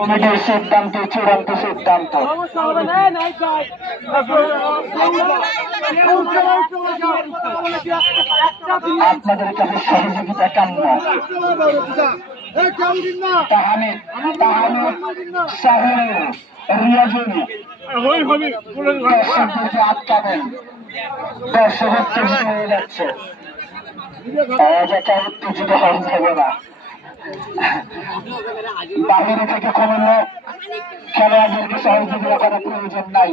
কমিটির সিদ্ধান্ত চূড়ান্ত সিদ্ধান্ত। আপনাদের কাছে সহযোগিতা কাম্য। দর্শকদেরকে আটকাবেন, দর্শক উত্তেজিত হয়ে যাচ্ছে, উত্তেজিত হয়ে যাবে না। বাহিরে থেকে কোনো লোক খেলোয়াড়দেরকে সহযোগিতা করার প্রয়োজন নাই।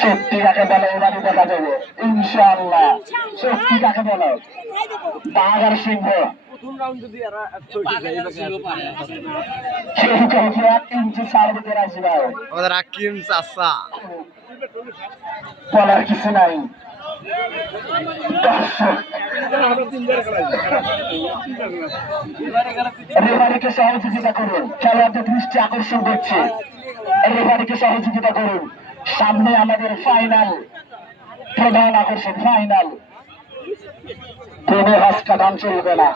সত্যি কাকে বলে এবারে দেখা যাবে ইনশাআল্লাহ। সত্যি কাকে বলে বাঘ আর সিংহ। বলার কিছু নাই। রেফারিকে সহযোগিতা করুন, খেলোয়াড়দের দৃষ্টি আকর্ষণ করছে। রেফারিকে সহযোগিতা করুন। সামনে আমাদের ফাইনাল, প্রধান আকর্ষণ ফাইনাল। কোনো হাসকাদান চলবে না।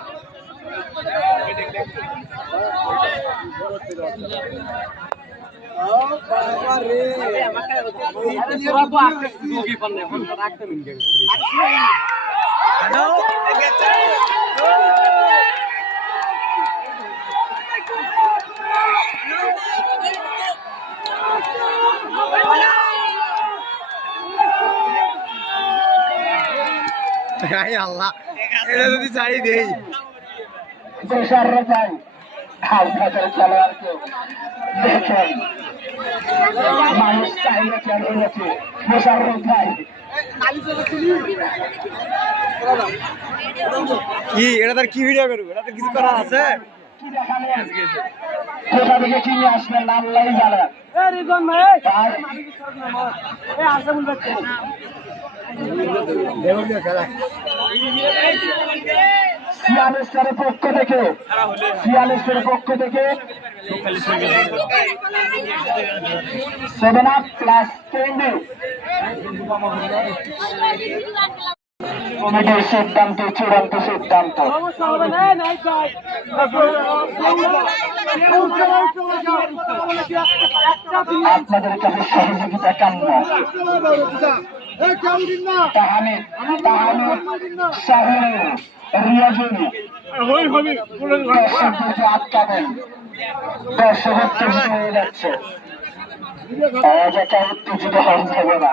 আল্লাহ এটা যদি চাই দেই খেলোয়াড়কে দেখেন মানুষ চাইলে খেয়াল হয়েছে মোশাররফ ভাই। কি এটা তার কি ভিডিও করবো? এটা তো কিছু করার আছে? কোথা থেকে কিনে আসবেন আল্লাহ জানে। সিয়ালের পক্ষ থেকে 7 প্লাস 10 কমিটির সিদ্ধান্ত চূড়ান্ত সিদ্ধান্ত। আপনাদের কাছে সহযোগিতা কাম্য। দর্শকদেরকে আটকাবেন, দর্শক উত্তেজিত হয়ে যাচ্ছে, উত্তেজিত হয়ে যাবে না।